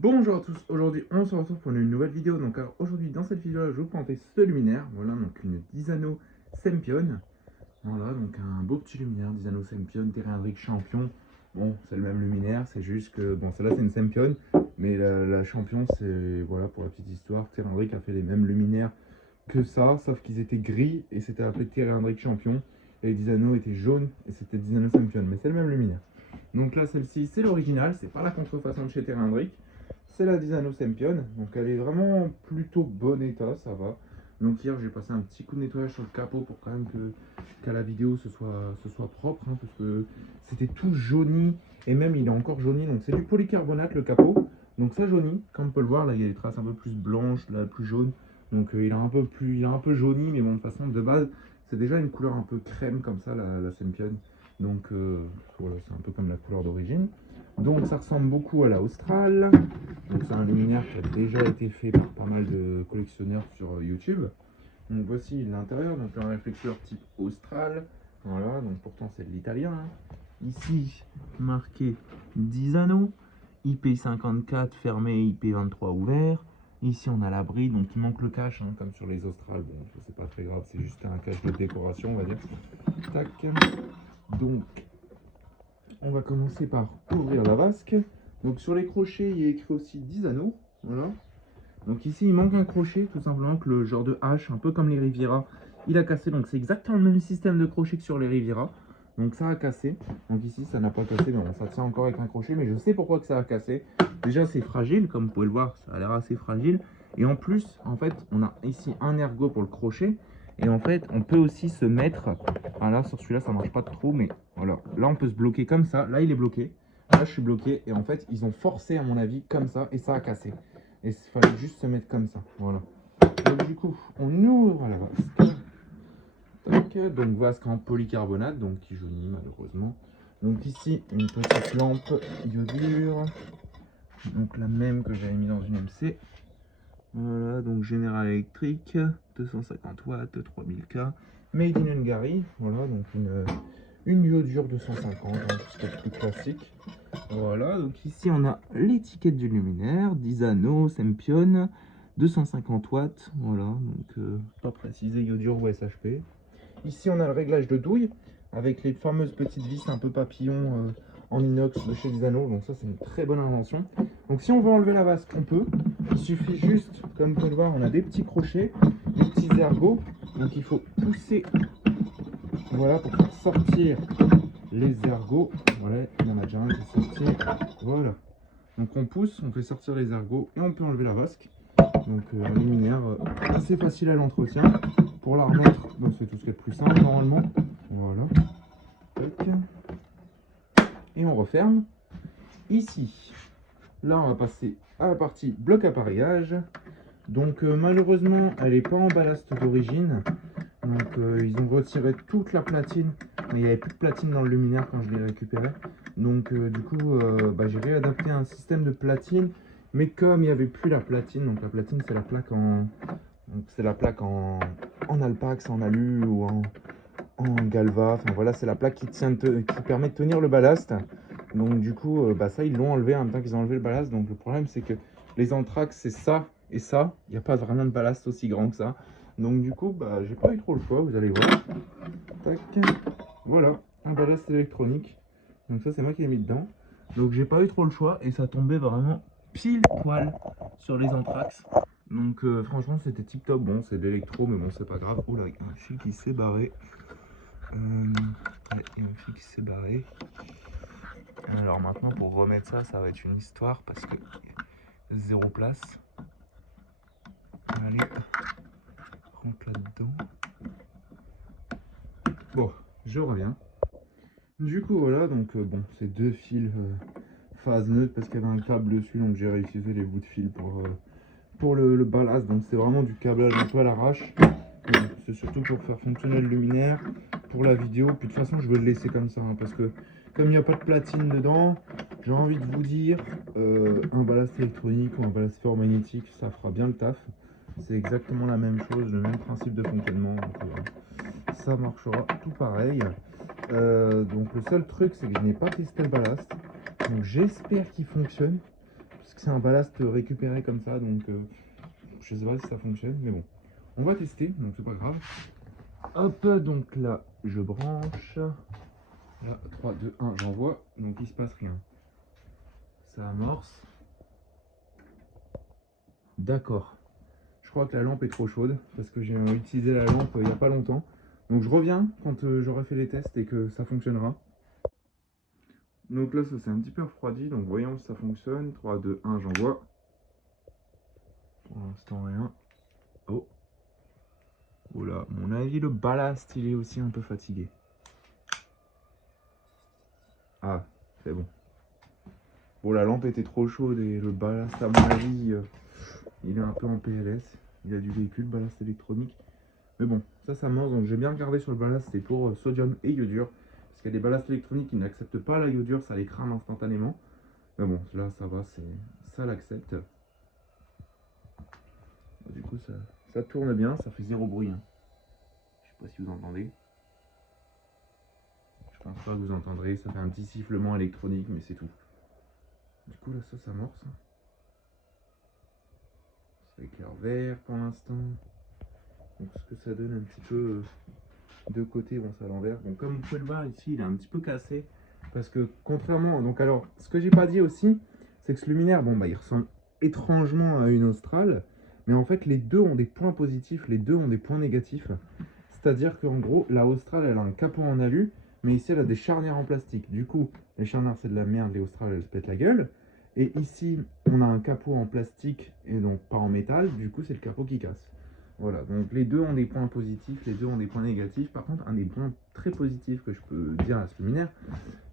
Bonjour à tous, aujourd'hui on se retrouve pour une nouvelle vidéo. Donc aujourd'hui dans cette vidéo là je vais vous présenter ce luminaire. Voilà, donc une Disano Sempion. Voilà, donc un beau petit luminaire Disano Sempion Terraindric Champion. Bon, c'est le même luminaire, c'est juste que bon, celle-là c'est une Sempion, mais la Champion, c'est, voilà, pour la petite histoire, Terraindric a fait les mêmes luminaires que ça, sauf qu'ils étaient gris et c'était appelé Terraindric Champion, et les Disano étaient jaunes et c'était Disano Sempion, mais c'est le même luminaire. Donc là, celle-ci, c'est l'original, c'est pas la contrefaçon de chez Terraindric. C'est la Disano Sempion, donc elle est vraiment plutôt bon état, ça va. Donc hier, j'ai passé un petit coup de nettoyage sur le capot pour quand même qu'à la vidéo ce soit propre, hein, parce que c'était tout jauni, et même il est encore jauni, donc c'est du polycarbonate le capot. Donc ça jaunit, comme on peut le voir, là il y a des traces un peu plus blanches, là plus jaunes. Donc il est un peu jauni, mais bon, de toute façon, de base, c'est déjà une couleur un peu crème comme ça, la Sempion. Donc voilà, c'est un peu comme la couleur d'origine. Donc ça ressemble beaucoup à la Austral. Donc c'est un luminaire qui a déjà été fait par pas mal de collectionneurs sur YouTube. Donc voici l'intérieur, donc un réflecteur type Austral. Voilà, donc pourtant c'est de l'italien, hein. Ici, marqué Disano, IP54 fermé, IP23 ouvert. Ici on a la bride, donc il manque le cache, hein, comme sur les Australes. Bon, c'est pas très grave, c'est juste un cache de décoration, on va dire. Tac. Donc, on va commencer par ouvrir la vasque. Donc sur les crochets, il y a écrit aussi Disano. Voilà. Donc ici, il manque un crochet, tout simplement que le genre de hache, un peu comme les Riviera, il a cassé. Donc c'est exactement le même système de crochet que sur les Riviera. Donc ça a cassé. Donc ici, ça n'a pas cassé, mais bon, ça tient encore avec un crochet. Mais je sais pourquoi que ça a cassé. Déjà, c'est fragile, comme vous pouvez le voir, ça a l'air assez fragile. Et en plus, en fait, on a ici un ergot pour le crochet. Et en fait, on peut aussi se mettre... Enfin là, sur celui-là, ça marche pas trop, mais voilà. Là, on peut se bloquer comme ça. Là, il est bloqué. Là, je suis bloqué. Et en fait, ils ont forcé, à mon avis, comme ça. Et ça a cassé. Et il fallait juste se mettre comme ça. Voilà. Donc du coup, on ouvre la vasque. Tac. Donc vasque en polycarbonate, donc qui jaunit malheureusement. Donc ici, une petite lampe iodure. Donc la même que j'avais mis dans une MC. Voilà, donc General Electric, 250 watts, 3000K. Made in Hungary. Voilà, donc une iodure 250, hein, tout ce qui est plus classique. Voilà, donc ici on a l'étiquette du luminaire, Disano, Sempion, 250 watts, voilà, donc pas précisé iodure ou SHP. Ici on a le réglage de douille, avec les fameuses petites vis un peu papillon en inox de chez Disano, donc ça c'est une très bonne invention. Donc si on veut enlever la vasque, on peut, il suffit juste, comme vous pouvez le voir, on a des petits crochets, des petits ergots, donc il faut pousser, voilà, pour faire sortir les ergots. Voilà, il y en a déjà un qui est sorti. Voilà. Donc on pousse, on fait sortir les ergots et on peut enlever la vasque. Donc un luminaire assez facile à l'entretien. Pour la remettre, c'est tout ce qui est plus simple normalement. Voilà. Tac. Et on referme. Ici, là on va passer à la partie bloc appareillage. Donc malheureusement, elle n'est pas en ballast d'origine. Donc ils ont retiré toute la platine, mais il n'y avait plus de platine dans le luminaire quand je l'ai récupéré. Donc du coup, j'ai réadapté un système de platine, mais comme il n'y avait plus la platine, donc la platine c'est la plaque en alpax, en alu ou en galva. Enfin voilà, c'est la plaque qui permet de tenir le ballast. Donc du coup, ça ils l'ont enlevé en même temps qu'ils ont enlevé le ballast. Donc le problème c'est que les Anthrax c'est ça et ça. Il n'y a pas vraiment de ballast aussi grand que ça. Donc du coup, j'ai pas eu trop le choix, vous allez voir. Tac. Voilà, un ballast électronique. Donc ça c'est moi qui l'ai mis dedans. Donc j'ai pas eu trop le choix et ça tombait vraiment pile poil sur les Anthrax. Donc franchement c'était tip top. Bon, c'est de l'électro, mais bon, c'est pas grave. Oh là, il y a un fil qui s'est barré. Ouais, il y a un fil qui s'est barré. Alors maintenant pour remettre ça, ça va être une histoire parce que zéro place. Allez, rentre là-dedans. Bon, je reviens. Du coup voilà, donc bon, c'est deux fils phase neutre parce qu'il y avait un câble dessus, donc j'ai réutilisé les bouts de fil pour le ballast. Donc c'est vraiment du câblage un peu à l'arrache. C'est surtout pour faire fonctionner le luminaire, pour la vidéo. Puis de toute façon je vais le laisser comme ça, hein, parce que comme il n'y a pas de platine dedans, j'ai envie de vous dire, un ballast électronique ou un ballast fort magnétique, ça fera bien le taf. C'est exactement la même chose, le même principe de fonctionnement. Donc, ça marchera tout pareil. Donc le seul truc c'est que je n'ai pas testé le ballast. Donc j'espère qu'il fonctionne. parce que c'est un ballast récupéré comme ça, donc je sais pas si ça fonctionne, mais bon. On va tester, donc c'est pas grave. Hop, donc là, je branche. Là, 3, 2, 1, j'envoie. Donc il se passe rien. Ça amorce. D'accord. Je crois que la lampe est trop chaude parce que j'ai utilisé la lampe il n'y a pas longtemps. Donc je reviens quand j'aurai fait les tests et que ça fonctionnera. Donc là, ça s'est un petit peu refroidi. Donc voyons si ça fonctionne. 3, 2, 1, j'envoie. Pour l'instant, rien. Oh. Oula, mon avis, le ballast, il est aussi un peu fatigué. Ah, c'est bon. Bon, la lampe était trop chaude et le ballast, à mon avis, il est un peu en PLS. Il a du véhicule, ballast électronique. Mais bon, ça marche. Donc j'ai bien regardé sur le ballast, c'est pour sodium et iodure. Parce qu'il y a des ballasts électroniques qui n'acceptent pas la iodure, ça les crame instantanément. Mais bon, là ça va, ça l'accepte. Du coup, ça tourne bien, ça fait zéro bruit. Hein. Je sais pas si vous entendez. Je pense pas que vous entendrez, ça fait un petit sifflement électronique, mais c'est tout. Du coup, là, ça s'amorce. Ça éclaire vert pour l'instant. Donc, ce que ça donne un petit peu de côté, bon, c'est à l'envers. Bon, comme vous pouvez le voir ici, il est un petit peu cassé. Parce que, contrairement. Donc, alors, ce que j'ai pas dit aussi, c'est que ce luminaire, bon, bah, il ressemble étrangement à une Austral. Mais en fait, les deux ont des points positifs, les deux ont des points négatifs. C'est-à-dire qu'en gros, la Austral, elle a un capot en alu, mais ici, elle a des charnières en plastique. Du coup, les charnières, c'est de la merde, les Austral, elles se pètent la gueule. Et ici, on a un capot en plastique et donc pas en métal. Du coup, c'est le capot qui casse. Voilà, donc les deux ont des points positifs, les deux ont des points négatifs. Par contre, un des points très positifs que je peux dire à ce luminaire,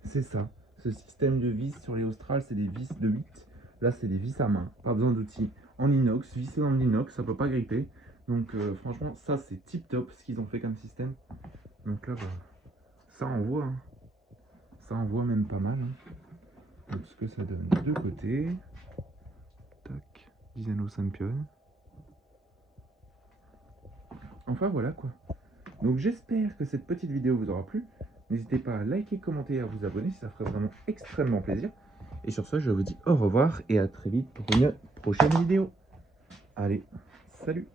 c'est ça. Ce système de vis sur les Austral, c'est des vis de 8. Là, c'est des vis à main, pas besoin d'outils. En inox, vissé dans l'inox, ça peut pas gripper. Donc franchement, ça c'est tip top ce qu'ils ont fait comme système. Donc là, bah, ça envoie. Hein. Ça envoie même pas mal. Hein. Donc ce que ça donne de côté. Tac, Disano Sempion. Enfin voilà quoi. Donc j'espère que cette petite vidéo vous aura plu. N'hésitez pas à liker, commenter et à vous abonner, ça ferait vraiment extrêmement plaisir. Et sur ce, je vous dis au revoir et à très vite pour une prochaine vidéo. Allez, salut!